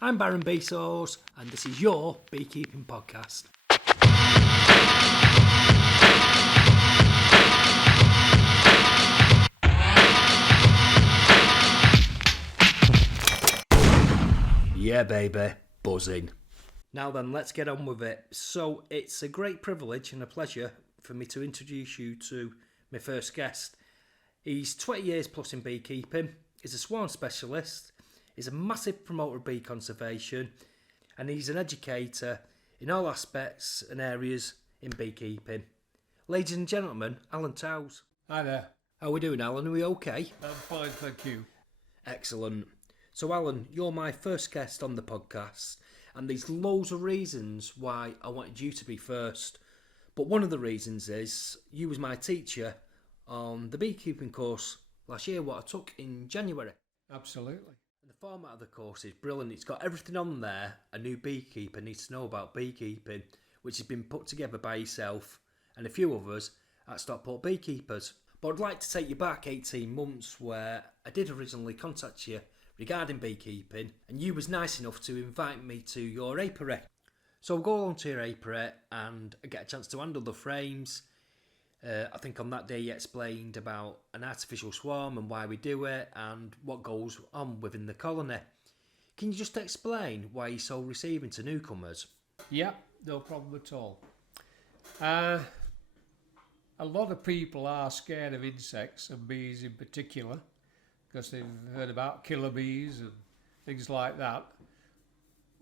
I'm Baron Beesores, and this is your Beekeeping Podcast. Yeah, baby, buzzing. Now then, let's get on with it. So, it's a great privilege and a pleasure for me to introduce you to my first guest. He's 20 years plus in beekeeping, he's a swarm specialist, he's a massive promoter of bee conservation, and he's an educator in all aspects and areas in beekeeping. Ladies and gentlemen, Alan Towes. Hi there. How are we doing, Alan? Are we okay? I'm fine, thank you. Excellent. So, Alan, you're my first guest on the podcast, and there's loads of reasons why I wanted you to be first. But one of the reasons is you was my teacher on the beekeeping course last year, what I took in January. Absolutely. And the format of the course is brilliant. It's got everything on there a new beekeeper needs to know about beekeeping, which has been put together by yourself and a few others at Stockport Beekeepers. But I'd like to take you back 18 months where I did originally contact you regarding beekeeping, and you was nice enough to invite me to your apiary. So I'll go along to your apiary and I get a chance to handle the frames. I think on that day you explained about an artificial swarm and why we do it and what goes on within the colony. Can you just explain why you're so receiving to newcomers? Yeah, no problem at all. A lot of people are scared of insects and bees in particular because they've heard about killer bees and things like that.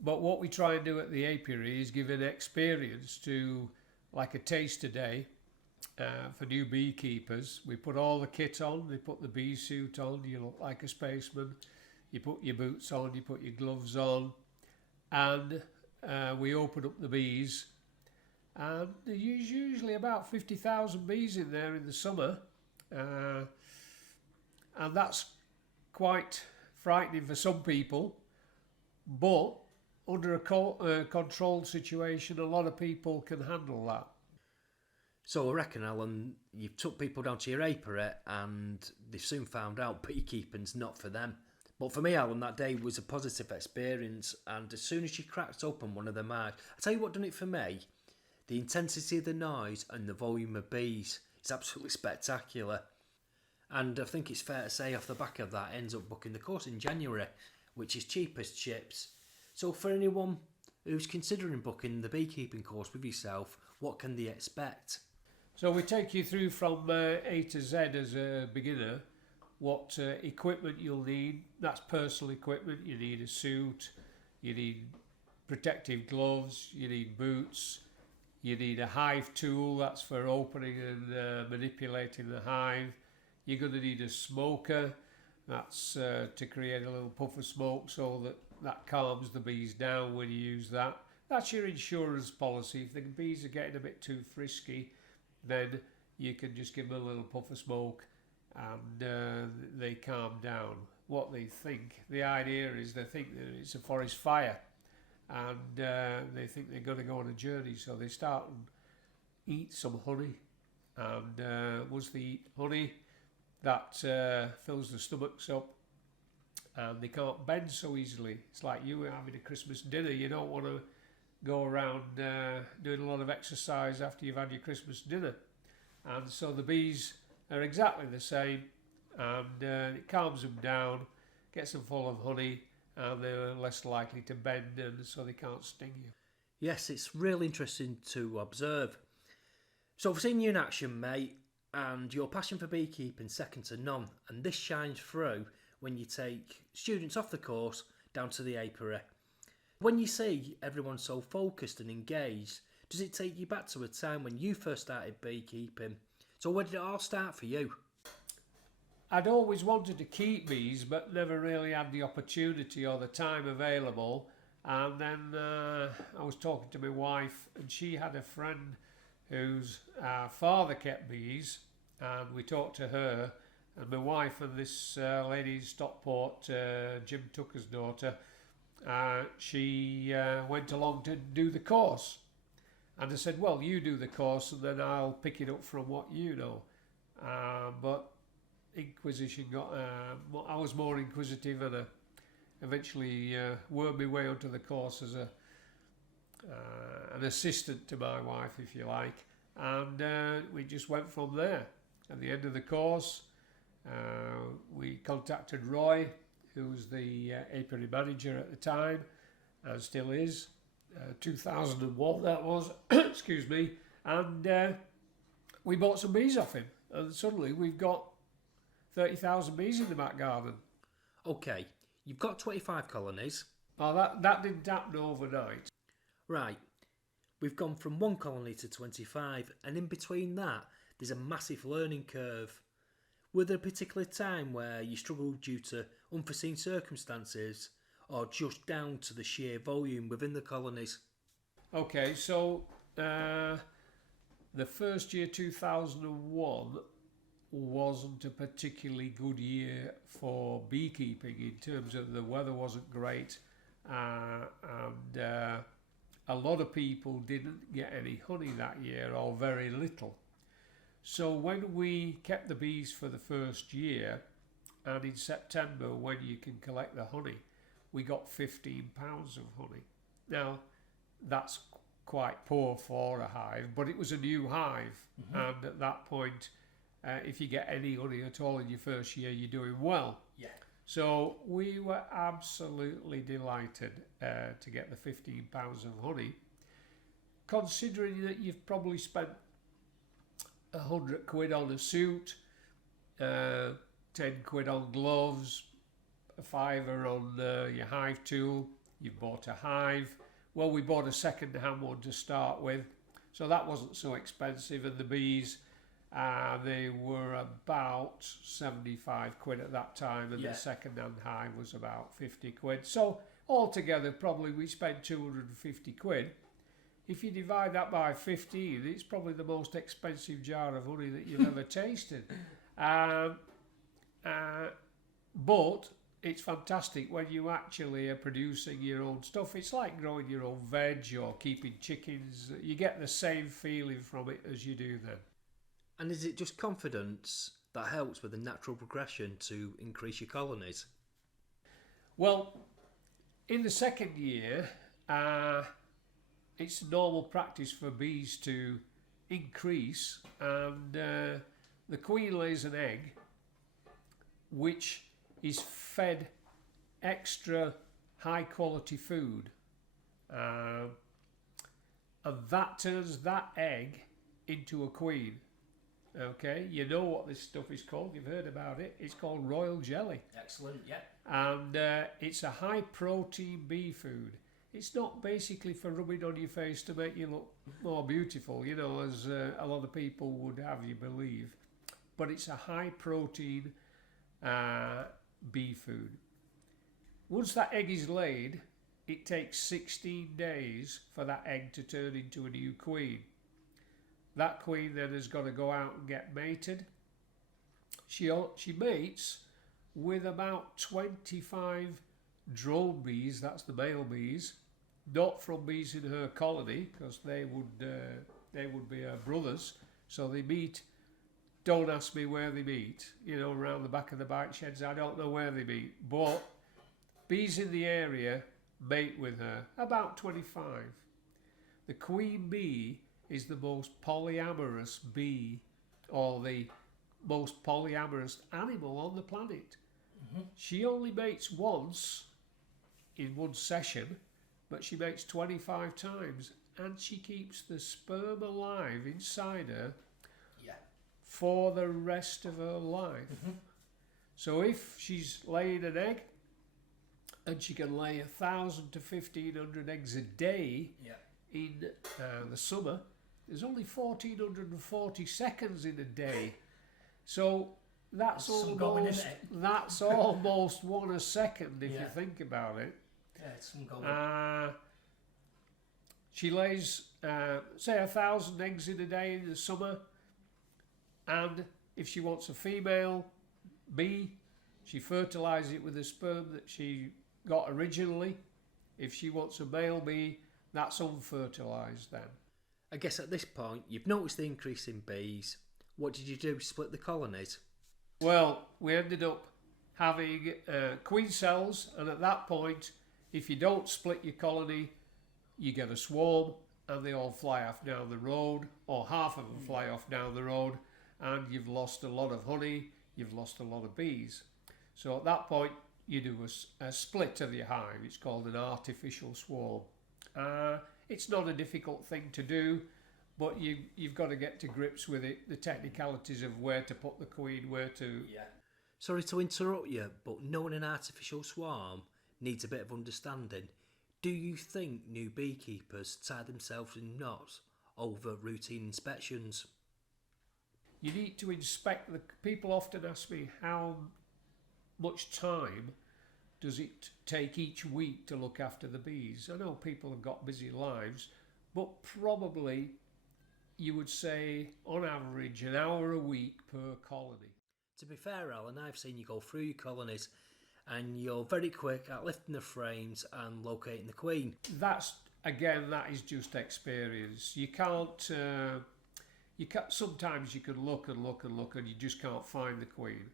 But what we try and do at the apiary is give an experience to, like a taster day, for new beekeepers. We put all the kit on, they put the bee suit on, you look like a spaceman, you put your boots on, you put your gloves on, and we open up the bees, and there's usually about 50,000 bees in there in the summer, and that's quite frightening for some people, but under a controlled situation a lot of people can handle that. So I reckon, Alan, you've took people down to your apiary and they've soon found out beekeeping's not for them. But for me, Alan, that day was a positive experience, and as soon as you cracked open one of them eyes, I tell you what done it for me, the intensity of the noise and the volume of bees is absolutely spectacular. And I think it's fair to say off the back of that, ends up booking the course in January, which is cheap as chips. So for anyone who's considering booking the beekeeping course with yourself, what can they expect? So we take you through from A to Z as a beginner, what equipment you'll need. That's personal equipment. You need a suit, you need protective gloves, you need boots, you need a hive tool, that's for opening and manipulating the hive. You're going to need a smoker, that's to create a little puff of smoke so that calms the bees down when you use that. That's your insurance policy. If the bees are getting a bit too frisky, then you can just give them a little puff of smoke and they calm down. What they think, the idea is they think that it's a forest fire, and they think they're going to go on a journey, so they start and eat some honey, and once they eat honey, that fills the stomachs up and they can't bend so easily. It's like you having a Christmas dinner. You don't want to go around doing a lot of exercise after you've had your Christmas dinner, and so the bees are exactly the same, and it calms them down, gets them full of honey, and they're less likely to bend, and so they can't sting you. Yes, it's really interesting to observe. So I've seen you in action, mate, and your passion for beekeeping second to none, and this shines through when you take students off the course down to the apiary. When you see everyone so focused and engaged, does it take you back to a time when you first started beekeeping? So where did it all start for you? I'd always wanted to keep bees, but never really had the opportunity or the time available. And then I was talking to my wife, and she had a friend whose father kept bees, and we talked to her, and my wife and this lady in Stockport, Jim Tucker's daughter, she went along to do the course, and I said, well, you do the course and then I'll pick it up from what you know, but inquisition got I was more inquisitive, and eventually wormed my way onto the course as an assistant to my wife, if you like, and we just went from there. At the end of the course, we contacted Roy, who was the apiary manager at the time, and still is. 2001 that was, excuse me, and we bought some bees off him, and suddenly we've got 30,000 bees in the back garden. Okay, you've got 25 colonies. Oh, that didn't happen overnight. Right, we've gone from 1 colony to 25, and in between that, there's a massive learning curve. Were there a particular time where you struggled due to unforeseen circumstances, or just down to the sheer volume within the colonies? Okay, so the first year, 2001, wasn't a particularly good year for beekeeping in terms of the weather wasn't great, and a lot of people didn't get any honey that year, or very little. So when we kept the bees for the first year, and in September when you can collect the honey, we got 15 pounds of honey. Now, that's quite poor for a hive, but it was a new hive, and at that point, if you get any honey at all in your first year, you're doing well. Yeah. So we were absolutely delighted to get the 15 pounds of honey, considering that you've probably spent 100 quid on a suit, 10 quid on gloves, a fiver on your hive tool. You've bought a hive. Well, we bought a second-hand one to start with, so that wasn't so expensive. And the bees, they were about 75 quid at that time, and the second-hand hive was about 50 quid. So altogether, probably we spent 250 quid. If you divide that by 15, it's probably the most expensive jar of honey that you've ever tasted. But it's fantastic when you actually are producing your own stuff. It's like growing your own veg or keeping chickens. You get the same feeling from it as you do then. And is it just confidence that helps with the natural progression to increase your colonies? Well, in the second year, it's normal practice for bees to increase, and the queen lays an egg which is fed extra high quality food, and that turns that egg into a queen. Okay, you know what this stuff is called, you've heard about it. It's called royal jelly. Excellent, yeah. And it's a high protein bee food. It's not basically for rubbing on your face to make you look more beautiful, you know, as a lot of people would have you believe. But it's a high protein bee food. Once that egg is laid, it takes 16 days for that egg to turn into a new queen. That queen then has got to go out and get mated. She mates with about 25 drone bees, that's the male bees, not from bees in her colony, because they would be her brothers. So they meet, don't ask me where they meet, you know, around the back of the bike sheds. I don't know where they meet, but bees in the area mate with her, about 25. The queen bee is the most polyamorous bee, or the most polyamorous animal on the planet. She only mates once in one session, but she mates 25 times, and she keeps the sperm alive inside her for the rest of her life. So if she's laying an egg, and she can lay 1,000 to 1,500 eggs a day in the summer, there's only 1,440 seconds in a day. So that's almost one a second if you think about it. Yeah, it's some going. She lays, say, 1,000 eggs in a day in the summer, and if she wants a female bee, she fertilises it with the sperm that she got originally. If she wants a male bee, that's unfertilised then. I guess at this point, you've noticed the increase in bees. What did you do to split the colonies? Well, we ended up having queen cells, and at that point, if you don't split your colony, you get a swarm, and they all fly off down the road, or half of them fly off down the road, and you've lost a lot of honey, you've lost a lot of bees. So at that point, you do a split of your hive. It's called an artificial swarm. It's not a difficult thing to do, but you've got to get to grips with it, the technicalities of where to put the queen, where to... Yeah. Sorry to interrupt you, but knowing an artificial swarm needs a bit of understanding. Do you think new beekeepers tie themselves in knots over routine inspections? You need to inspect the... People often ask me, how much time does it take each week to look after the bees? I know people have got busy lives, but probably you would say on average an hour a week per colony. To be fair, Alan, I've seen you go through your colonies and you're very quick at lifting the frames and locating the queen. That is just experience. You can't, sometimes you can look and look and look and you just can't find the queen.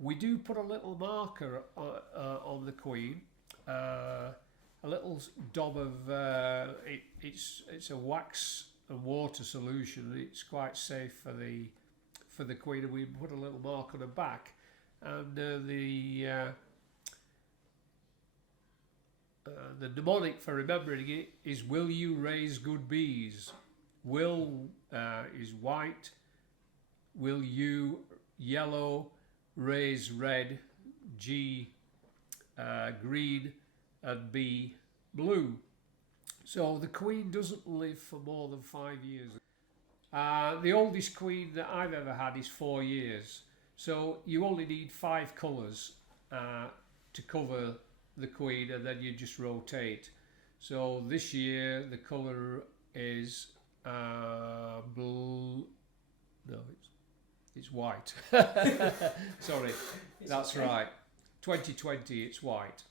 We do put a little marker on the queen, a little daub of, it's a wax and water solution. It's quite safe for the queen, and we put a little mark on the back, and the mnemonic for remembering it is, will you raise good bees? Will is white, will you yellow, raise red, G green, and B blue. So the queen doesn't live for more than 5 years. The oldest queen that I've ever had is 4 years. So you only need 5 colours to cover the queen, and then you just rotate. So this year the colour is blue. No, it's white. Sorry, that's okay. Right. 2020, it's white.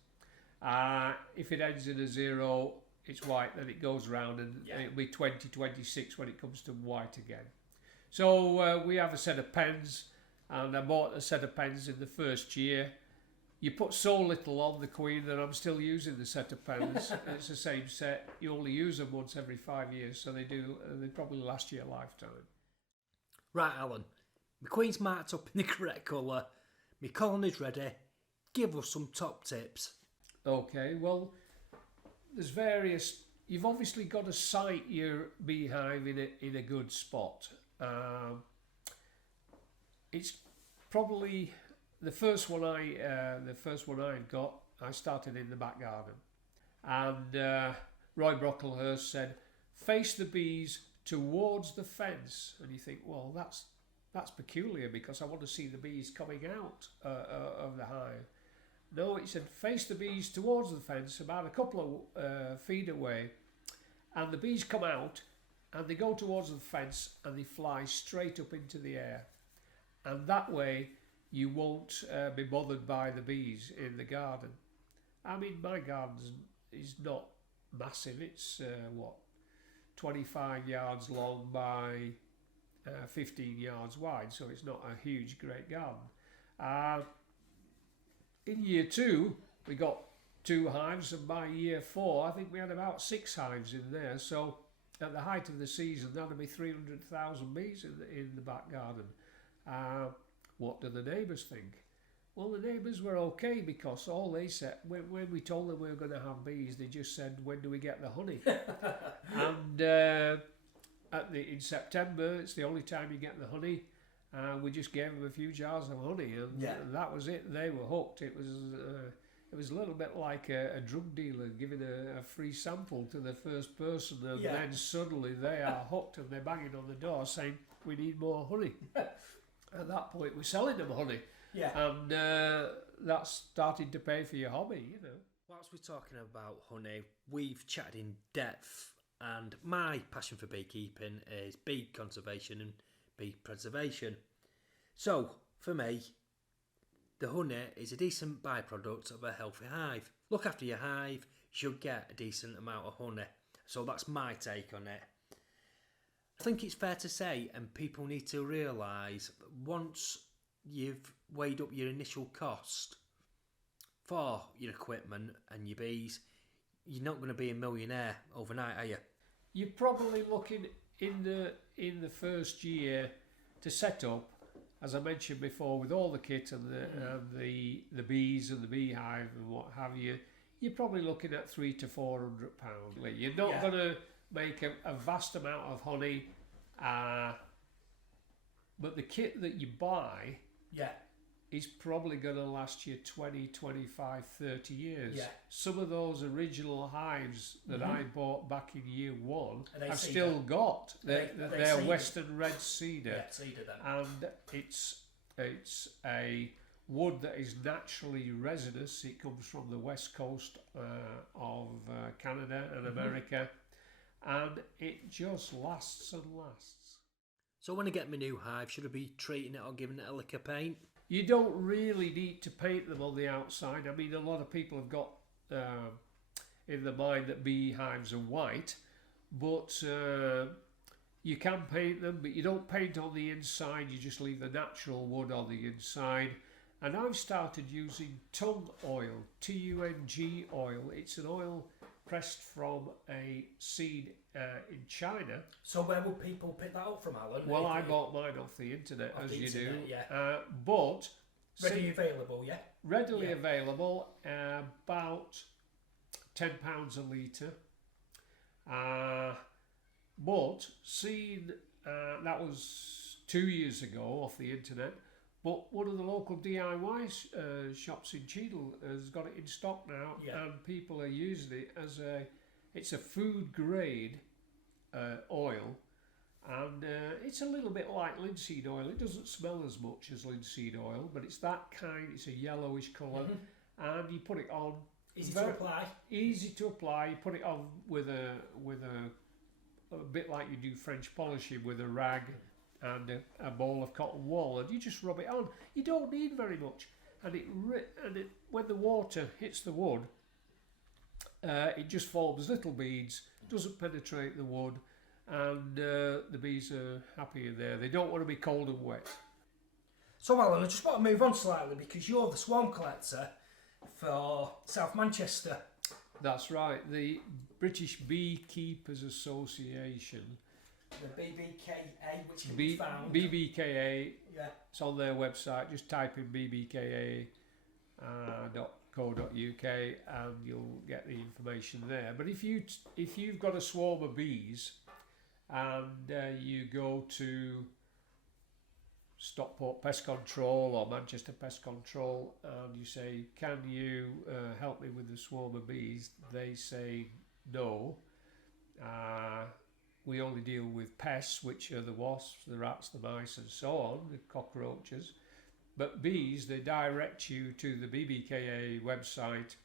If it ends in a 0, it's white, then it goes round, and it'll be 2026 when it comes to white again. So we have a set of pens, and I bought a set of pens in the first year. You put so little on the queen that I'm still using the set of pens. It's the same set. You only use them once every 5 years, so they probably last you a lifetime. Right, Alan. My queen's marked up in the correct colour. My colony's ready. Give us some top tips. Okay, well, there's various... You've obviously got to site your beehive in a good spot. It's probably the first one I got. I started in the back garden, and Roy Brocklehurst said, "Face the bees towards the fence." And you think, well, that's peculiar because I want to see the bees coming out of the hive. No, it said face the bees towards the fence about a couple of feet away, and the bees come out and they go towards the fence and they fly straight up into the air, and that way you won't be bothered by the bees in the garden. I mean, my garden is not massive. It's 25 yards long by 15 yards wide, so it's not a huge, great garden. In year 2, we got 2 hives, and by year 4, I think we had about 6 hives in there. So at the height of the season, that'll be 300,000 bees in the back garden. What do the neighbours think? Well, the neighbours were okay, because all they said, when we told them we were going to have bees, they just said, when do we get the honey? And in September, it's the only time you get the honey. We just gave them a few jars of honey, and that was it. They were hooked. It was a little bit like a drug dealer giving a free sample to the first person, and then suddenly they are hooked, and they're banging on the door saying, "We need more honey." At that point, we're selling them honey, and that's starting to pay for your hobby, you know. Whilst we're talking about honey, we've chatted in depth, and my passion for beekeeping is bee conservation and bee preservation. So, for me, the honey is a decent byproduct of a healthy hive. Look after your hive, you'll get a decent amount of honey. So that's my take on it. I think it's fair to say, and people need to realise, once you've weighed up your initial cost for your equipment and your bees, you're not going to be a millionaire overnight, are you? You're probably looking in the first year to set up, as I mentioned before, with all the kit and the bees and the beehive and what have you. You're probably looking at £300 to £400. You're not going to make a vast amount of honey, but the kit that you buy is probably going to last you 20, 25, 30 years. Yeah. Some of those original hives that I bought back in year one, I've cedar. still got. They're cedar. Western red cedar. Yeah, cedar then. And it's a wood that is naturally resinous. It comes from the west coast of Canada and America, and it just lasts and lasts. So when I get my new hive, should I be treating it or giving it a lick of paint? You don't really need to paint them on the outside. I mean, a lot of people have got in their mind that beehives are white, but you can paint them, but you don't paint on the inside. You just leave the natural wood on the inside. And I've started using tung oil, Tung oil. It's an oil pressed from a seed in China. So where would people pick that up from, Alan? Well, I bought mine off the internet, as you do. Yeah. But readily available, yeah? Readily available, about £10 a litre. But seen, that was 2 years ago off the internet. But one of the local DIY shops in Cheadle has got it in stock now, and people are using it as it's a food grade oil, and it's a little bit like linseed oil. It doesn't smell as much as linseed oil, but it's that kind. It's a yellowish colour, and you put it on. Easy to apply. Easy to apply. You put it on with a bit like you do French polishing, with a rag and a ball of cotton wool, and you just rub it on. You don't need very much, and when the water hits the wood, it just forms little beads, doesn't penetrate the wood, and the bees are happy in there. They don't want to be cold and wet. So Alan, I just want to move on slightly because you're the swarm collector for South Manchester. That's right, the British Beekeepers Association. The BBKA, which can be found. BBKA, it's on their website. Just type in bbka.co.uk and you'll get the information there. But if you've got a swarm of bees and you go to Stockport Pest Control or Manchester Pest Control and you say, can you help me with the swarm of bees? They say no. We only deal with pests, which are the wasps, the rats, the mice and so on, the cockroaches. But bees, they direct you to the BBKA website,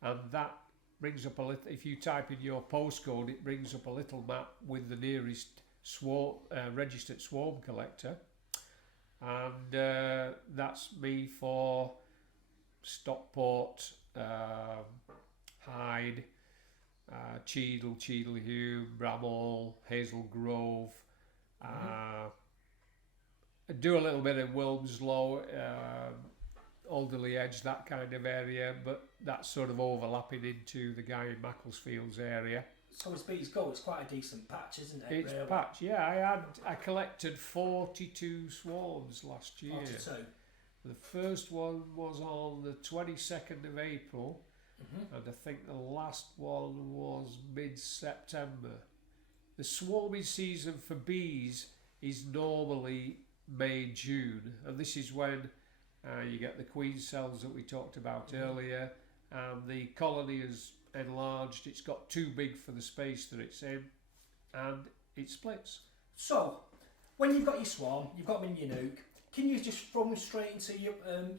and that brings up a little, if you type in your postcode, it brings up a little map with the nearest registered swarm collector. And that's me for Stockport, Hyde, Cheadle, Cheadlehume, Bramhall, Hazel Grove. I do a little bit of Wilmslow, Alderley Edge, that kind of area, but that's sort of overlapping into the guy in Macclesfield's area. So as bees go, it's quite a decent patch, isn't it? It's really? Patch, yeah. I collected 42 swarms last year. 42. The first one was on the 22nd of April. And I think the last one was mid-September. The swarming season for bees is normally May, June, and this is when you get the queen cells that we talked about earlier, and the colony is enlarged. It's got too big for the space that it's in, and it splits. So, when you've got your swarm, you've got them in your nuke, can you just throw them straight into your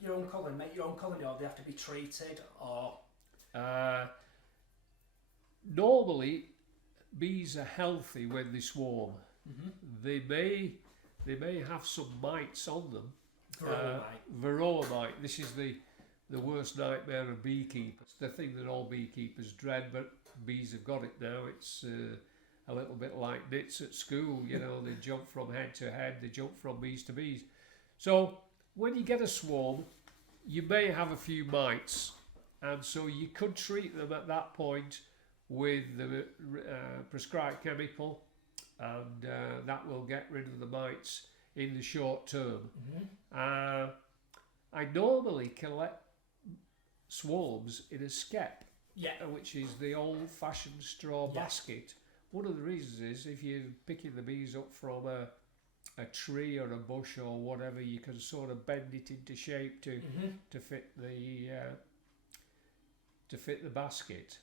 own colony, make your own colony, or do they have to be treated, or...? Normally, bees are healthy when they swarm. They may have some mites on them. Varroa mite. This is the worst nightmare of beekeepers. The thing that all beekeepers dread, but bees have got it now. It's a little bit like nits at school. You know, they jump from head to head. They jump from bees to bees. So when you get a swarm, you may have a few mites, and so you could treat them at that point with the prescribed chemical, and that will get rid of the mites in the short term. I normally collect swarms in a skep, which is the old-fashioned straw basket. One of the reasons is if you're picking the bees up from a tree or a bush or whatever, you can sort of bend it into shape to fit the basket.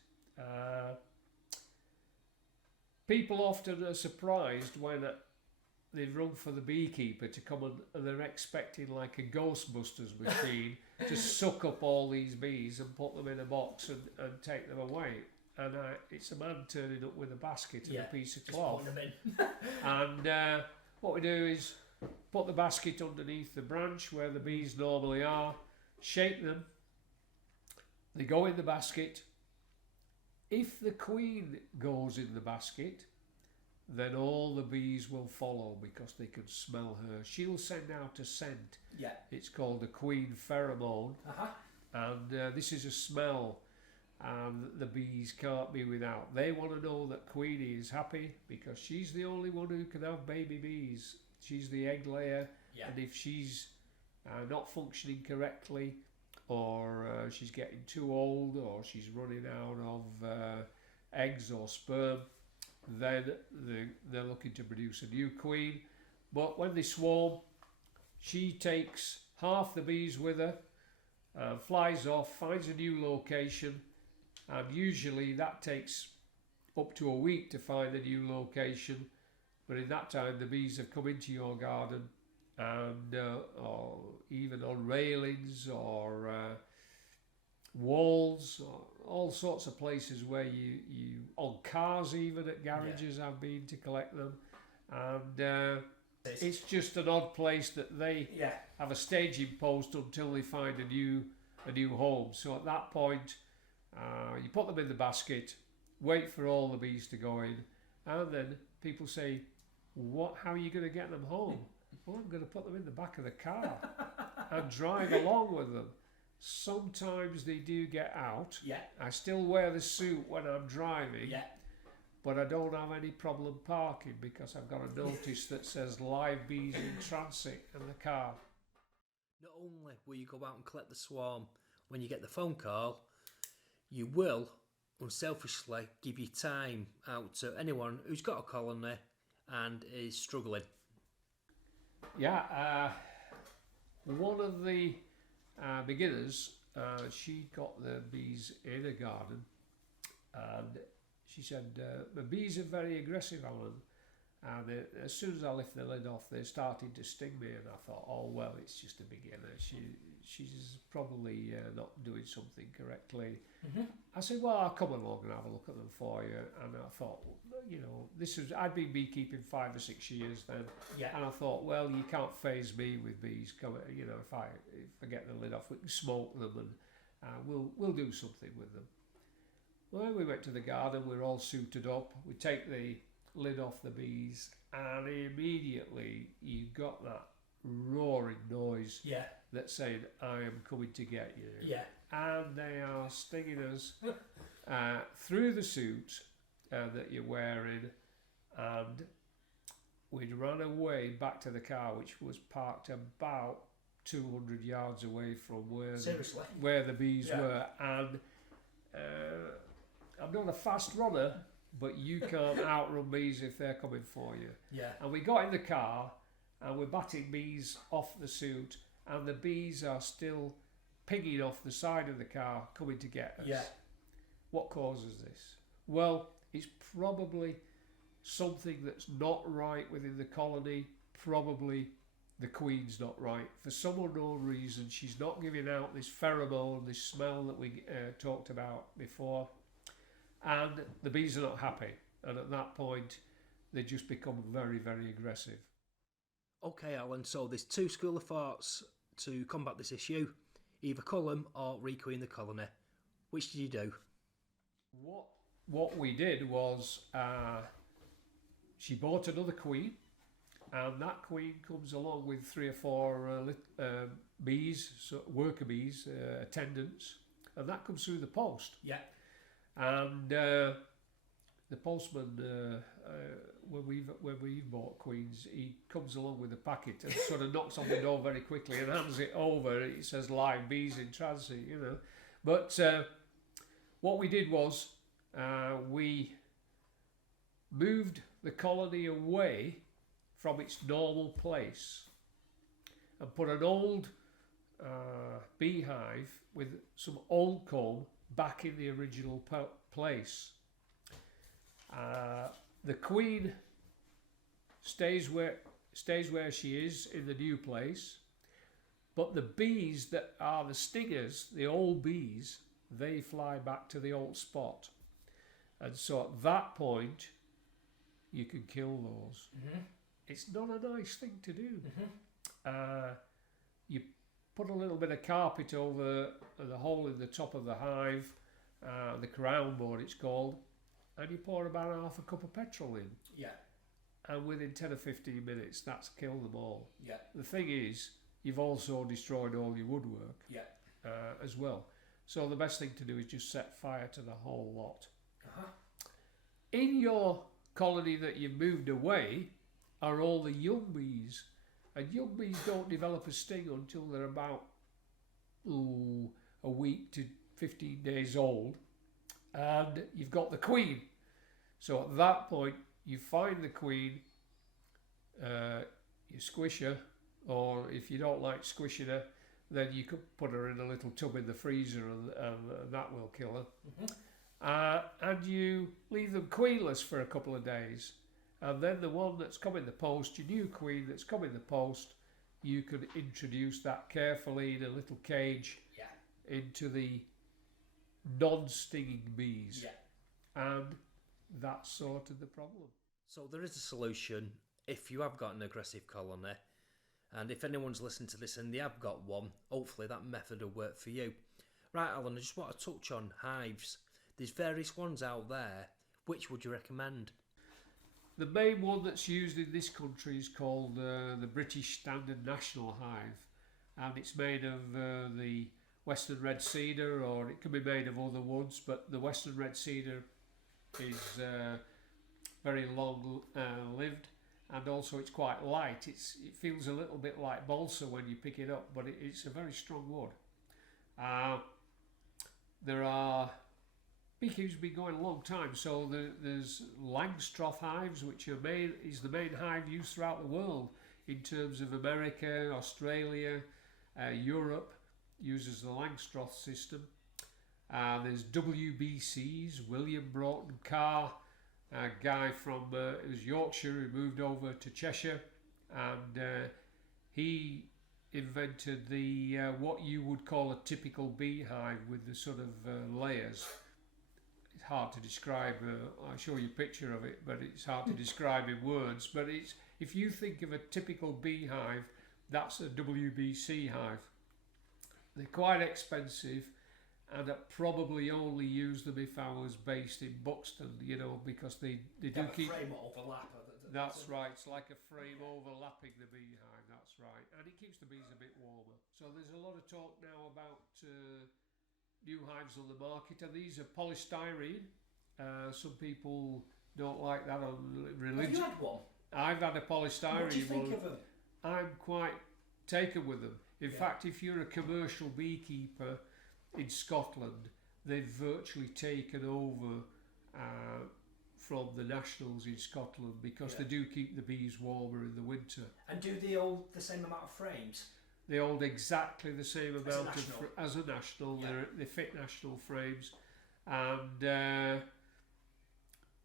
People often are surprised when they run for the beekeeper to come and they're expecting like a Ghostbusters machine to suck up all these bees and put them in a box and take them away. And it's a man turning up with a basket and a piece of cloth. And what we do is put the basket underneath the branch where the bees normally are, shake them, they go in the basket. If the queen goes in the basket, then all the bees will follow because they can smell her. She'll send out a scent. It's called a queen pheromone. And this is a smell, and the bees can't be without. They want to know that Queenie is happy because she's the only one who can have baby bees. She's the egg layer, and if she's not functioning correctly, or she's getting too old, or she's running out of eggs or sperm, then they're looking to produce a new queen. But when they swarm, she takes half the bees with her, flies off, finds a new location, and usually that takes up to a week to find a new location. But in that time, the bees have come into your garden, and or even on railings or walls, or all sorts of places where you on cars, even at garages, I've been to collect them, and it's just an odd place that they have a staging post until they find a new home. So at that point, you put them in the basket, wait for all the bees to go in, and then people say, how are you going to get them home? Well, I'm going to put them in the back of the car and drive along with them. Sometimes they do get out. I still wear the suit when I'm driving, but I don't have any problem parking because I've got a notice that says live bees in transit in the car. Not only will you go out and collect the swarm when you get the phone call, you will unselfishly give your time out to anyone who's got a colony and is struggling. One of the beginners, she got the bees in a garden, and she said, the bees are very aggressive, Alan, and as soon as I lift the lid off, they're starting to sting me. And I thought, oh well, it's just a beginner, she's probably not doing something correctly. I said, well, I'll come along and have a look at them for you. And I thought, I'd been beekeeping 5 or 6 years then, and I thought, well, you can't faze me with bees. If I get the lid off, we can smoke them, and we'll do something with them. Well, we went to the garden, we were all suited up, we take the lid off the bees, and immediately you got that roaring noise that's saying, I am coming to get you. And they are stinging us through the suit that you're wearing, and we'd run away back to the car, which was parked about 200 yards away from where the bees were. And I'm not a fast runner, but you can't outrun bees if they're coming for you. And we got in the car and we're batting bees off the suit, and the bees are still pinging off the side of the car coming to get us. What causes this? Well, it's probably something that's not right within the colony. Probably the queen's not right. For some unknown reason, she's not giving out this pheromone, this smell that we talked about before. And the bees are not happy. And at that point, they just become very, very aggressive. Okay, Alan, so there's 2 school of thoughts to combat this issue. Either cull them or requeen the colony. Which did you do? What we did was she bought another queen, and that queen comes along with 3 or 4 bees, so worker bees, attendants, and that comes through the post. Yeah. And the postman, when we've bought queens, he comes along with a packet and sort of knocks on the door very quickly and hands it over. It says live bees in transit, you know. But what we did was we moved the colony away from its normal place and put an old beehive with some old comb back in the original place. The queen stays where she is in the new place, but the bees that are the stingers, the old bees, they fly back to the old spot. And so at that point, you can kill those. Mm-hmm. It's not a nice thing to do. Mm-hmm. You put a little bit of carpet over the hole in the top of the hive, the crown board it's called, and you pour about half a cup of petrol in. Yeah. And within 10 or 15 minutes, that's killed them all. Yeah. The thing is, you've also destroyed all your woodwork. Yeah. As well. So the best thing to do is just set fire to the whole lot. Uh-huh. In your colony that you've moved away are all the young bees. And young bees don't develop a sting until they're about a week to 15 days old. And you've got the queen. So at that point, you find the queen, you squish her, or if you don't like squishing her, then you could put her in a little tub in the freezer and that will kill her. Mm-hmm. And you leave them queenless for a couple of days. And then the one that's come in the post, your new queen that's come in the post, you can introduce that carefully in a little cage into the non-stinging bees. Yeah. And that sorted the problem. So there is a solution if you have got an aggressive colony. And if anyone's listening to this and they have got one, hopefully that method will work for you. Right, Alan, I just want to touch on hives. There's various ones out there. Which would you recommend? The main one that's used in this country is called the British Standard National Hive. And it's made of the Western Red Cedar, or it can be made of other woods, but the Western Red Cedar is very long lived. And also it's quite light. It feels a little bit like balsa when you pick it up, but it's a very strong wood. There are beekeepers been going a long time, so there's Langstroth hives, which is the main hive used throughout the world in terms of America, Australia, Europe uses the Langstroth system. There's WBCs, William Broughton Carr, a guy from it was Yorkshire who moved over to Cheshire, and he invented the what you would call a typical beehive with the sort of layers. It's hard to describe. I'll show you a picture of it, but it's hard to describe in words. But it's, if you think of a typical beehive, that's a WBC hive. They're quite expensive, and I'd probably only use them if I was based in Buxton, you know, because they do keep... frame overlap. That's right, it's like a frame overlapping the beehive, that's right. And it keeps the bees a bit warmer. So there's a lot of talk now about new hives on the market, and these are polystyrene. Some people don't like that on religion. Have you had one? I've had a polystyrene one. What do you think of them? I'm quite taken with them. In fact, if you're a commercial beekeeper in Scotland, they've virtually taken over from the nationals in Scotland, because they do keep the bees warmer in the winter. And do they hold the same amount of frames? They hold exactly the same amount as a national. Yeah. They fit national frames, and they're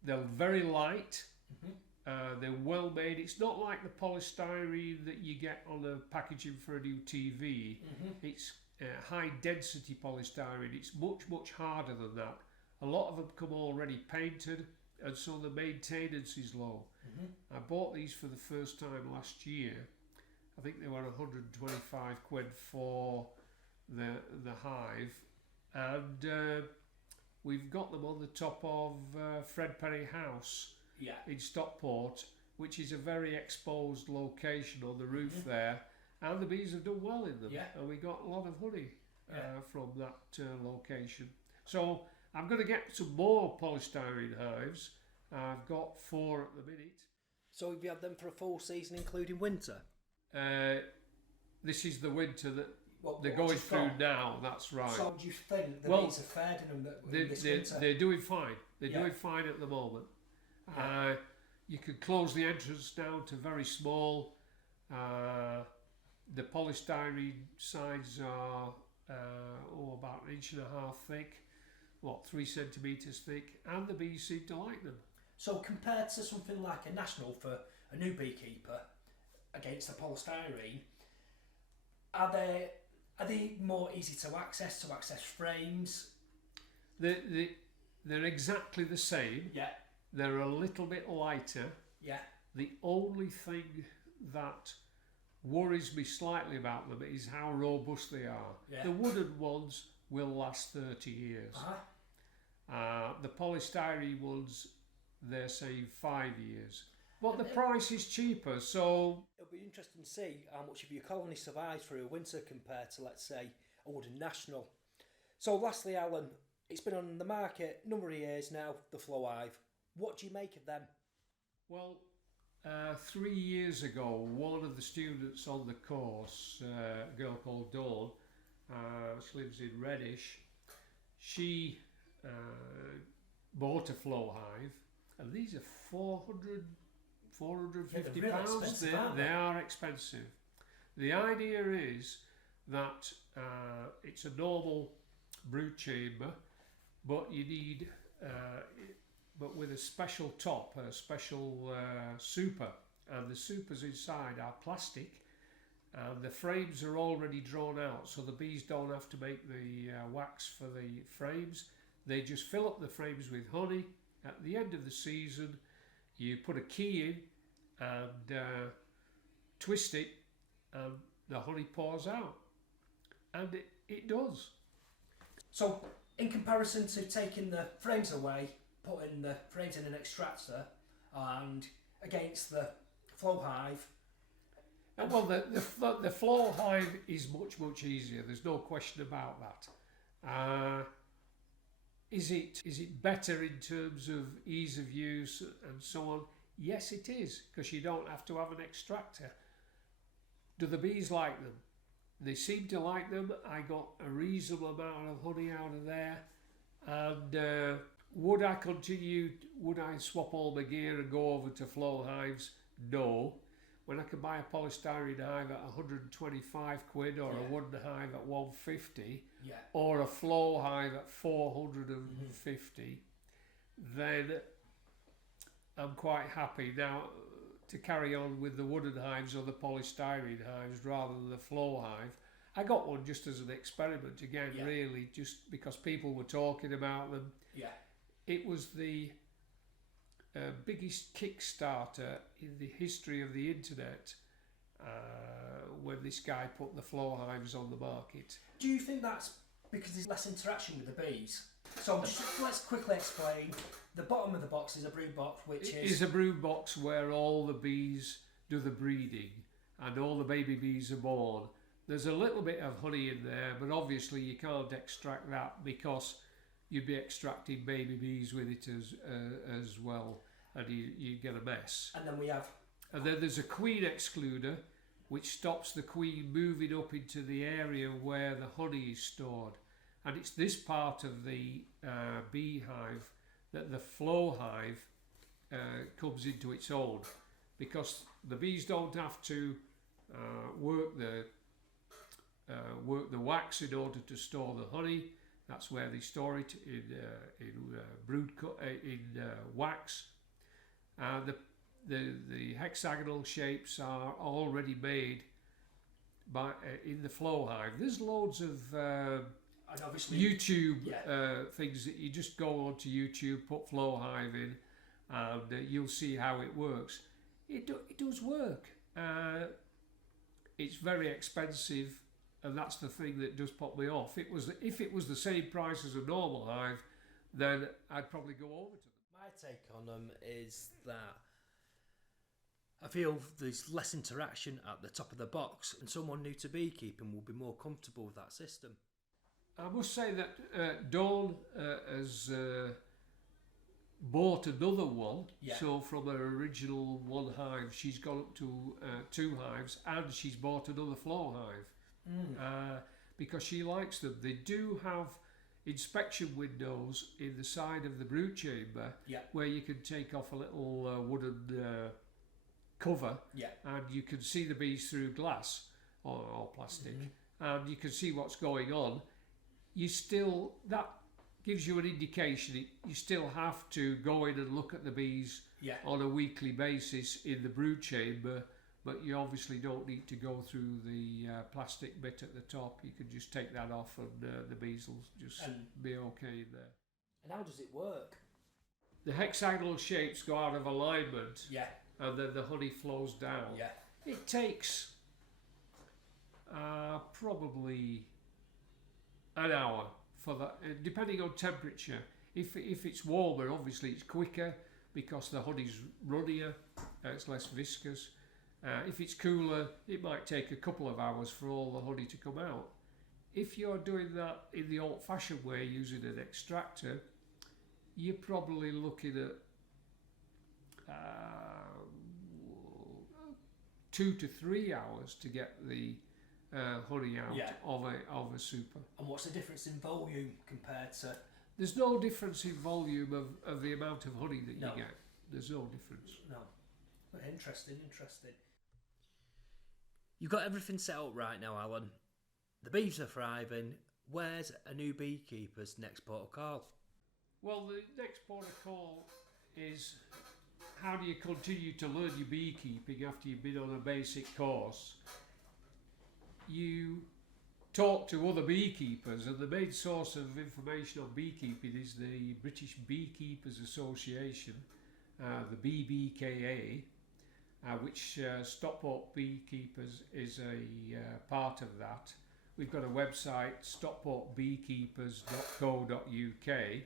very light. Mm-hmm. They're well made. It's not like the polystyrene that you get on the packaging for a new TV. Mm-hmm. It's high density polystyrene. It's much harder than that. A lot of them come already painted, and so the maintenance is low. Mm-hmm. I bought these for the first time last year. I think they were 125 quid for the hive, and we've got them on the top of Fred Perry House in Stockport, which is a very exposed location on the roof there, and the bees have done well in them. Yeah. And we got a lot of honey from that location. So I'm going to get some more polystyrene hives. I've got 4 at the minute. So have you had them for a full season, including winter? This is the winter that What they're going through now. That's right. So do you think the Well, bees have fared in them this winter? They're doing fine. They're doing fine at the moment. Yeah. You can close the entrance down to very small. The polystyrene sides are about 1.5 inches thick, 3 centimetres thick, and the bees seem to like them. So compared to something like a national for a new beekeeper against the polystyrene, are they more easy to access frames? They're exactly the same. Yeah. They're a little bit lighter. Yeah. The only thing that worries me slightly about them is how robust they are. Yeah. The wooden ones will last 30 years. The polystyrene ones, they're saying 5 years. But the price is cheaper, so... It'll be interesting to see how much of your colony survives through a winter compared to, let's say, a wooden national. So lastly, Alan, it's been on the market a number of years now, the Flow Hive. What do you make of them? Well, 3 years ago, one of the students on the course, a girl called Dawn, she lives in Reddish, she bought a flow hive, and these are 450 really pounds. expensive, aren't They are expensive. The idea is that it's a normal brood chamber, but you need but with a special top, a special super, and the supers inside are plastic, and the frames are already drawn out, so the bees don't have to make the wax for the frames. They just fill up the frames with honey. At the end of the season, you put a key in and twist it, and the honey pours out, and it does. So in comparison to taking the frames away, putting the frames in an extractor, and against the Flow Hive. Well, the flow hive is much easier. There's no question about that. Is it better in terms of ease of use and so on? Yes, it is, because you don't have to have an extractor. Do the bees like them? They seem to like them. I got a reasonable amount of honey out of there, and would I swap all my gear and go over to flow hives? No. When I can buy a polystyrene hive at 125 quid, or a wooden hive at 150, or a flow hive at 450, then I'm quite happy now to carry on with the wooden hives or the polystyrene hives rather than the flow hive. I got one just as an experiment again, really, just because people were talking about them. Yeah. It was the biggest Kickstarter in the history of the internet when this guy put the flow hives on the market. Do you think that's because there's less interaction with the bees? So let's quickly explain. The bottom of the box is a brood box, which is a brood box where all the bees do the breeding and all the baby bees are born. There's a little bit of honey in there, but obviously you can't extract that because you'd be extracting baby bees with it as well, and you get a mess. And then we have... And then there's a queen excluder, which stops the queen moving up into the area where the honey is stored. And it's this part of the beehive that the flow hive comes into its own, because the bees don't have to work the wax in order to store the honey. That's where they store it in wax. The hexagonal shapes are already made in the flow hive. There's loads of and obviously, YouTube things that you just go onto YouTube, put flow hive in, and you'll see how it works. It does work. It's very expensive, and that's the thing that does put me off. If it was the same price as a normal hive, then I'd probably go over to them. My take on them is that I feel there's less interaction at the top of the box, and someone new to beekeeping will be more comfortable with that system. I must say that Dawn has bought another one. Yeah. So from her original one hive, she's gone up to 2 hives, and she's bought another flow hive because she likes them. They do have inspection windows in the side of the brood chamber, where you can take off a little wooden cover, and you can see the bees through glass or plastic, and you can see what's going on. That gives you an indication. You still have to go in and look at the bees on a weekly basis in the brood chamber, but you obviously don't need to go through the plastic bit at the top. You can just take that off, and the bees will just be okay in there. And how does it work? The hexagonal shapes go out of alignment, and then the honey flows down. It takes probably an hour for that, depending on temperature. If it's warmer, obviously it's quicker because the honey's runnier, it's less viscous. If it's cooler, it might take a couple of hours for all the honey to come out. If you're doing that in the old-fashioned way, using an extractor, you're probably looking at 2 to 3 hours to get the honey out of a super. And what's the difference in volume compared to... There's no difference in volume of the amount of honey that you get. There's no difference. No. But interesting. You've got everything set up right now, Alan. The bees are thriving. Where's a new beekeeper's next port of call? Well, the next port of call is, how do you continue to learn your beekeeping after you've been on a basic course? You talk to other beekeepers, and the main source of information on beekeeping is the British Beekeepers Association, the BBKA, which Stockport Beekeepers is a part of that. We've got a website, stockportbeekeepers.co.uk,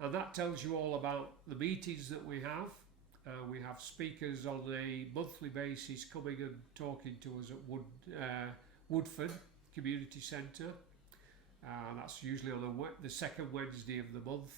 and that tells you all about the meetings that we have. We have speakers on a monthly basis coming and talking to us at Woodford Community Centre. That's usually on the second Wednesday of the month,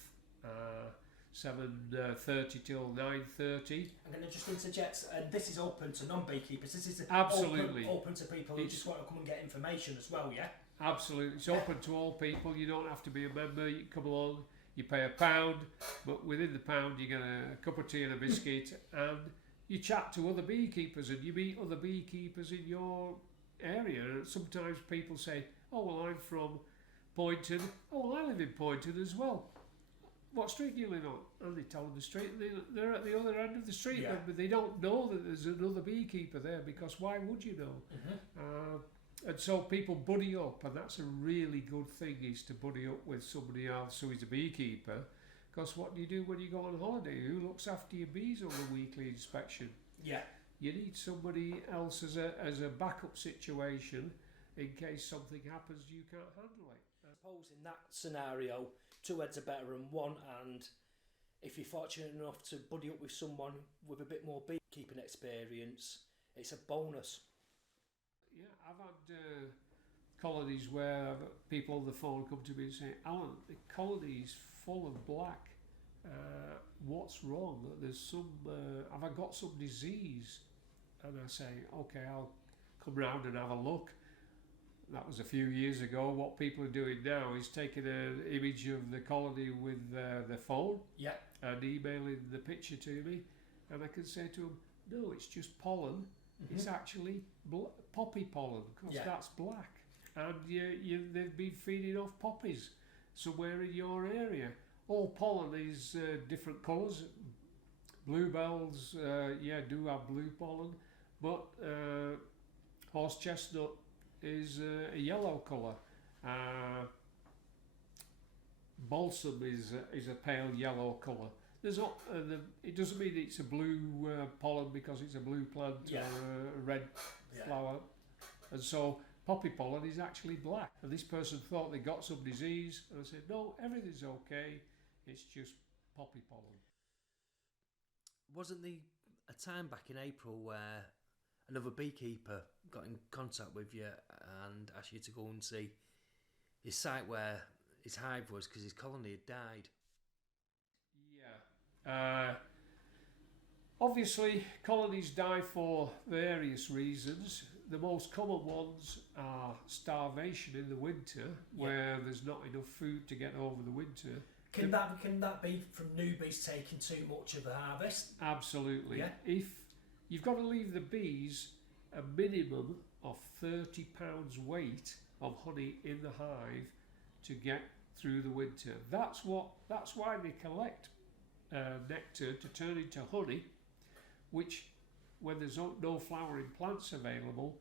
7:30 till 9:30. I'm going to just interject, this is open to non-beekeepers. This is absolutely open to people who just want to come and get information as well, yeah? Absolutely. It's open to all people. You don't have to be a member. You can come along, you pay £1, but within the £1 you get a cup of tea and a biscuit, and you chat to other beekeepers, and you meet other beekeepers in your area. And sometimes people say, oh, well, I'm from Poynton. Oh, well, I live in Poynton as well. What street do you live on? And they tell them the street. They're at the other end of the street, but they don't know that there's another beekeeper there, because why would you know? And so people buddy up, and that's a really good thing, is to buddy up with somebody else who is a beekeeper, because what do you do when you go on holiday? Who looks after your bees on a weekly inspection? You need somebody else as a backup situation in case something happens you can't handle it. I suppose in that scenario, 2 heads are better than one, and if you're fortunate enough to buddy up with someone with a bit more beekeeping experience, it's a bonus. Yeah, I've had colonies where people on the phone come to me and say, Alan, the colony is full of black. What's wrong? There's some. Have I got some disease? And I say, okay, I'll come round and have a look. That was a few years ago. What people are doing now is taking an image of the colony with their phone and emailing the picture to me, and I can say to them, no, it's just pollen. It's actually poppy pollen, because that's black, and they've been feeding off poppies somewhere in your area. All pollen is different colours. Bluebells, do have blue pollen, but horse chestnut is a yellow colour. Balsam is a pale yellow colour. There's not, it doesn't mean it's a blue pollen because it's a blue plant or a red flower. And so poppy pollen is actually black. And this person thought they got some disease, and I said, no, everything's okay. It's just poppy pollen. Wasn't the a time back in April where another beekeeper got in contact with you and asked you to go and see his site where his hive was because his colony had died. Yeah. Obviously, colonies die for various reasons. The most common ones are starvation in the winter, where there's not enough food to get over the winter. Can that be from newbies taking too much of the harvest? Absolutely. Yeah. If you've got to leave the bees a minimum of 30 pounds weight of honey in the hive to get through the winter. That's why they collect nectar to turn into honey, which, when there's no flowering plants available,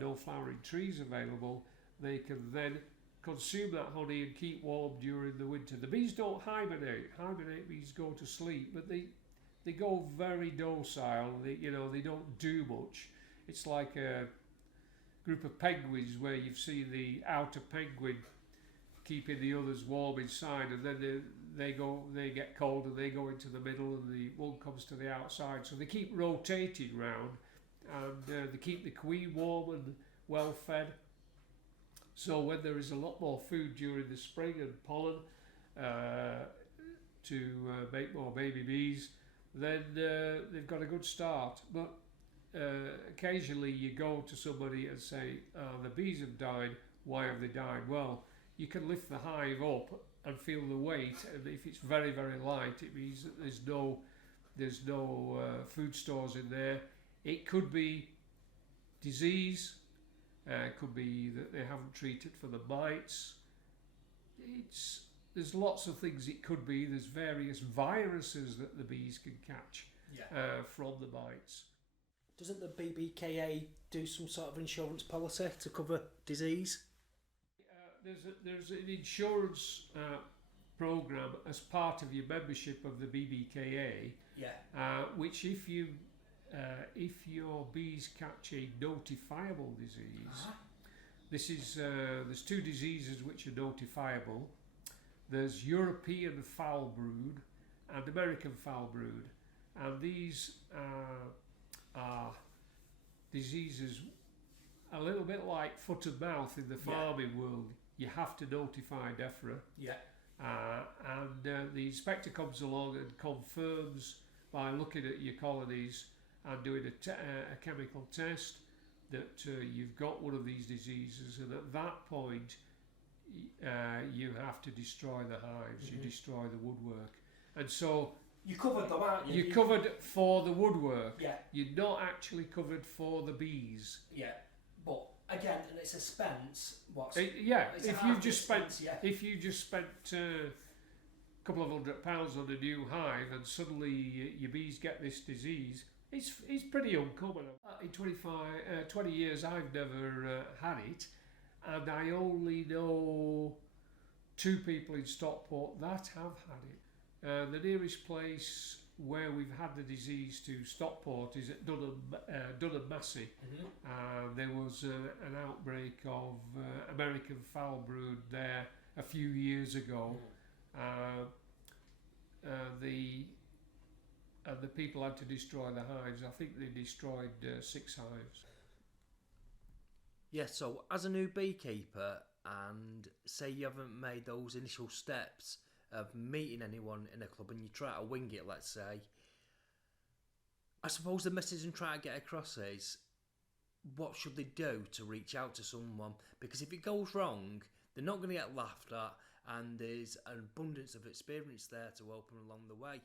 no flowering trees available, they can then consume that honey and keep warm during the winter. The bees don't hibernate. Hibernate means go to sleep, but they go very docile. They don't do much. It's like a group of penguins where you've seen the outer penguin keeping the others warm inside, and then they get cold and they go into the middle, and the one comes to the outside. So they keep rotating round, and they keep the queen warm and well fed. So when there is a lot more food during the spring and pollen to make more baby bees, then they've got a good start. But occasionally you go to somebody and say, the bees have died, why have they died? Well, you can lift the hive up and feel the weight, and if it's very, very light, it means that there's no food stores in there. It could be disease, it could be that they haven't treated for the mites. There's lots of things it could be. There's various viruses that the bees can catch from the mites. Doesn't the BBKA do some sort of insurance policy to cover disease? There's an insurance program as part of your membership of the BBKA, which if your bees catch a notifiable disease, there's two diseases which are notifiable. There's European foul brood and American foul brood, and these are diseases a little bit like foot and mouth in the farming world. You have to notify DEFRA. And the inspector comes along and confirms by looking at your colonies and doing a chemical test that you've got one of these diseases, and at that point you have to destroy the hives, you destroy the woodwork. And so you covered them, aren't you? You're covered for the woodwork. Yeah. You're not actually covered for the bees. Yeah. But again, and it's expense. If you just spent a couple of £100 on a new hive and suddenly your bees get this disease, it's pretty uncommon. In 20 years I've never had it, and I only know 2 people in Stockport that have had it. The nearest place where we've had the disease to Stockport is at Dunham Massey. There was an outbreak of American foul brood there a few years ago. The people had to destroy the hives. I think they destroyed 6 hives. Yeah, so as a new beekeeper, and say you haven't made those initial steps of meeting anyone in a club and you try to wing it, let's say, I suppose the message I'm trying to get across is, what should they do to reach out to someone? Because if it goes wrong, they're not going to get laughed at, and there's an abundance of experience there to help them along the way.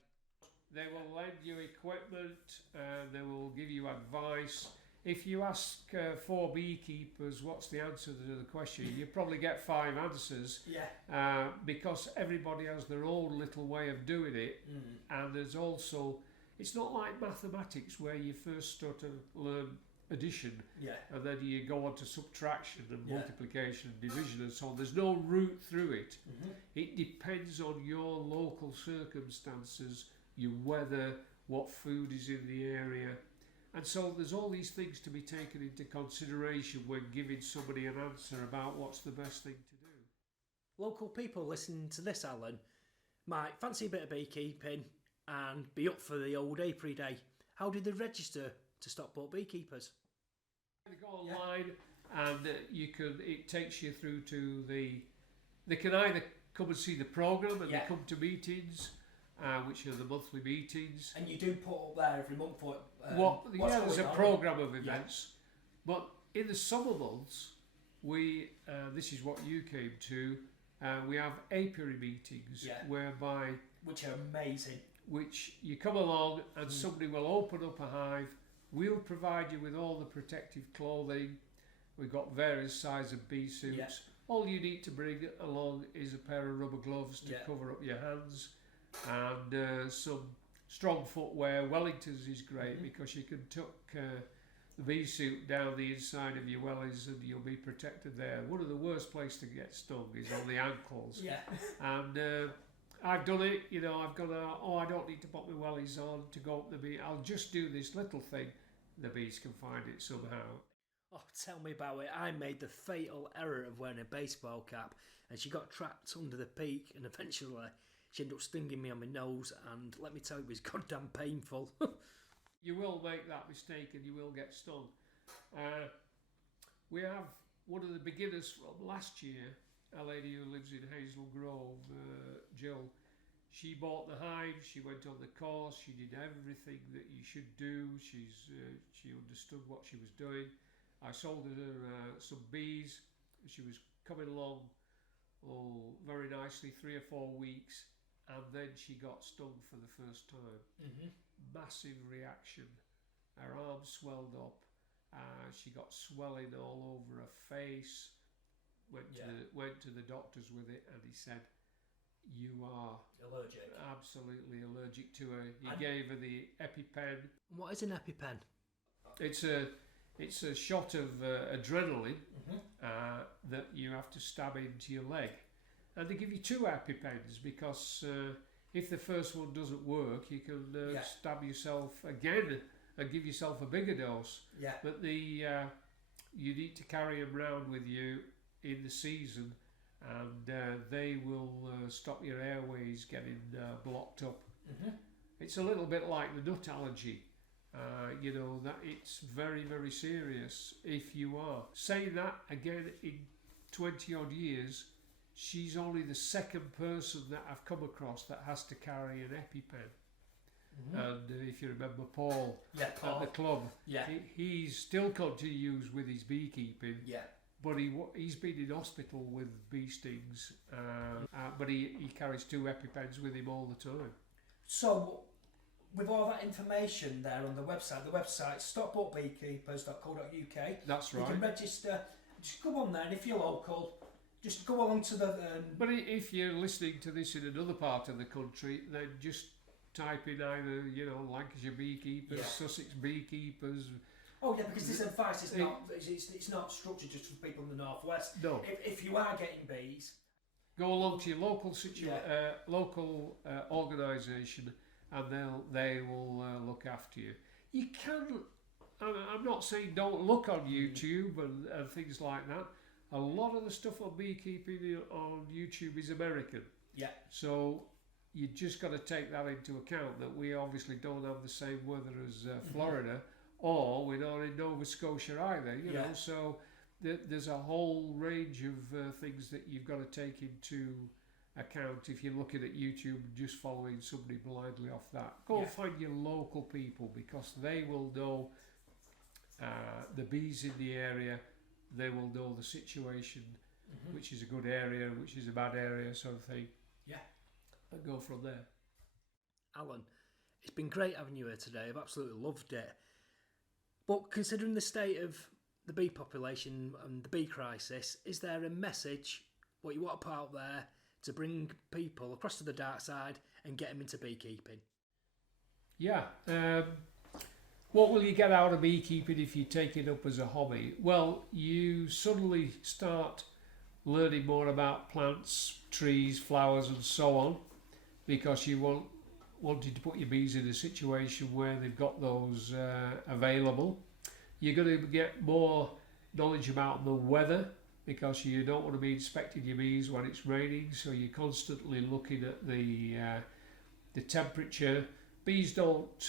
They will lend you equipment, they will give you advice. If you ask 4 beekeepers what's the answer to the question, you probably get 5 answers. Because everybody has their own little way of doing it. And there's also, it's not like mathematics where you first start to learn addition and then you go on to subtraction and multiplication and division and so on. There's no route through it. It depends on your local circumstances, your weather, what food is in the area. And so there's all these things to be taken into consideration when giving somebody an answer about what's the best thing to do. Local people listening to this, Alan, might fancy a bit of beekeeping and be up for the old apiary day. How did they register to Stockport Beekeepers? They go online and it takes you through to they can either come and see the programme and they come to meetings, which are the monthly meetings. And you do put up there every month there's a programme of events. But in the summer months, this is what you came to, we have apiary meetings whereby... Which are amazing. Which you come along and somebody will open up a hive. We'll provide you with all the protective clothing. We've got various sizes of bee suits. Yeah. All you need to bring along is a pair of rubber gloves to cover up your hands and some strong footwear. Wellingtons is great because you can tuck the bee suit down the inside of your wellies and you'll be protected there. One of the worst places to get stung is on the ankles. And I've done it, I've gone, I don't need to put my wellies on to go up the bee. I'll just do this little thing. The bees can find it somehow. Oh, tell me about it. I made the fatal error of wearing a baseball cap and she got trapped under the peak and eventually she ended up stinging me on my nose and let me tell you, it was goddamn painful. You will make that mistake and you will get stung. We have one of the beginners from last year, a lady who lives in Hazel Grove, Jill. She bought the hive, she went on the course, she did everything that you should do. She understood what she was doing. I sold her some bees. She was coming along very nicely, 3 or 4 weeks, and then she got stung for the first time. Massive reaction. Her arm swelled up. She got swelling all over her face. Went to the doctors with it, and he said, "You are allergic, absolutely allergic to her." He gave her the EpiPen. What is an EpiPen? It's a shot of adrenaline that you have to stab into your leg, and they give you 2 EpiPens because if the first one doesn't work, you can stab yourself again and give yourself a bigger dose. But you need to carry them around with you in the season, and they will stop your airways getting blocked up. It's a little bit like the nut allergy. That it's very, very serious if you are. Saying that again, in 20 odd years, she's only the second person that I've come across that has to carry an EpiPen. And if you remember Paul at the club, he still continues with his beekeeping. But he's been in hospital with bee stings, but he carries 2 EpiPens with him all the time. So, with all that information there on the website's stockportbeekeepers.co.uk. That's right. You can register. Just go on there, and if you're local, just go along to the... But if you're listening to this in another part of the country, then just type in either, Lancashire Beekeepers, Sussex Beekeepers... Oh yeah, because this advice is it's not structured just for people in the northwest. No. If you are getting bees, go along to your local local organisation, and they will look after you. You can. I'm not saying don't look on YouTube and things like that. A lot of the stuff on beekeeping on YouTube is American. So you just got to take that into account, that we obviously don't have the same weather as Florida. Or we're not in Nova Scotia either, you know. So there's a whole range of things that you've got to take into account if you're looking at YouTube and just following somebody blindly off that. Go and find your local people, because they will know the bees in the area. They will know the situation, which is a good area, which is a bad area, sort of thing. And go from there. Alan, it's been great having you here today. I've absolutely loved it. But considering the state of the bee population and the bee crisis, is there a message, what you want to put out there to bring people across to the dark side and get them into beekeeping? What will you get out of beekeeping if you take it up as a hobby? Well, you suddenly start learning more about plants, trees, flowers and so on, because you wanted to put your bees in a situation where they've got those available. You're going to get more knowledge about the weather, because you don't want to be inspecting your bees when it's raining, so you're constantly looking at the temperature, bees don't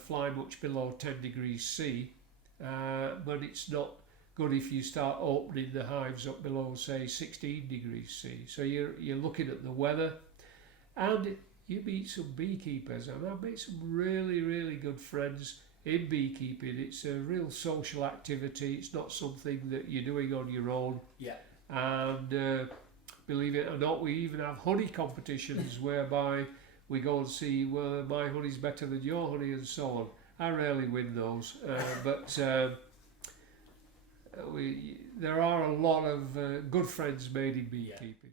fly much below 10 degrees C, but it's not good if you start opening the hives up below, say, 16 degrees C. So you're looking at the weather, and you meet some beekeepers, and I've made some really, really good friends in beekeeping. It's a real social activity. It's not something that you're doing on your own. Yeah. And believe it or not, we even have honey competitions whereby we go and see whether my honey's better than your honey and so on. I rarely win those, but there are a lot of good friends made in beekeeping.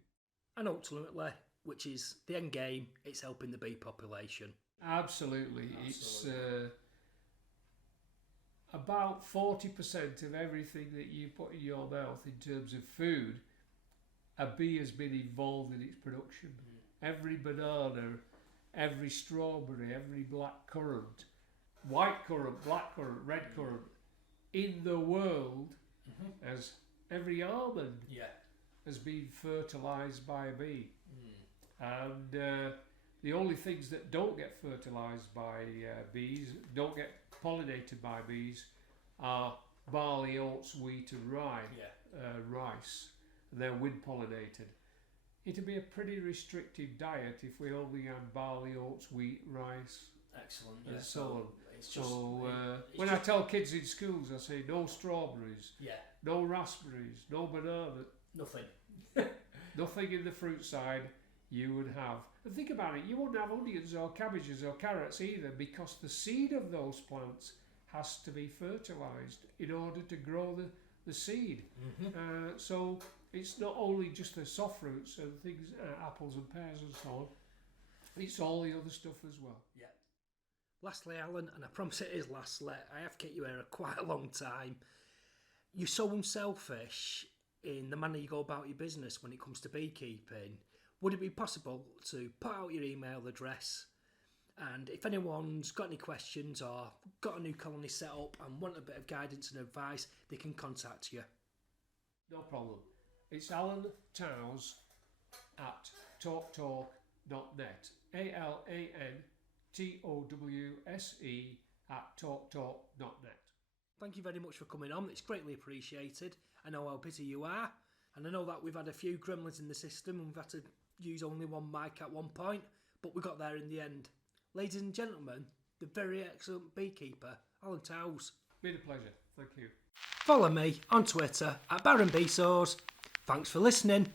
And ultimately, which is the end game, it's helping the bee population. Absolutely. It's about 40% of everything that you put in your mouth in terms of food, a bee has been involved in its production. Every banana, every strawberry, every black currant, white currant, black currant, red currant in the world, as every almond has been fertilised by a bee. And the only things that don't get fertilised by bees, don't get pollinated by bees, are barley, oats, wheat and rice. They're wind pollinated. It'd be a pretty restrictive diet if we only had barley, oats, wheat, rice, Excellent. and so on. It's just, When I tell kids in schools, I say no strawberries, yeah, no raspberries, no banana, nothing. nothing in the fruit side you would have. And think about it, you wouldn't have onions or cabbages or carrots either, because the seed of those plants has to be fertilised in order to grow the seed. So it's not only just the soft fruits and things, apples and pears and so on, it's all the other stuff as well. Yeah. Lastly, Alan, and I promise it is lastly, I have kept you here quite a long time. You're so unselfish in the manner you go about your business when it comes to beekeeping. Would it be possible to put out your email address, and if anyone's got any questions or got a new colony set up and want a bit of guidance and advice, they can contact you? No problem. It's Alan Towse at talktalk.net. ALANTOWSE at talktalk.net. Thank you very much for coming on. It's greatly appreciated. I know how busy you are, and I know that we've had a few gremlins in the system and we've had to use only one mic at one point, but we got there in the end. Ladies and gentlemen, the very excellent beekeeper, Alan Towse. Been a pleasure. Thank you. Follow me on Twitter at Beesores. Thanks for listening.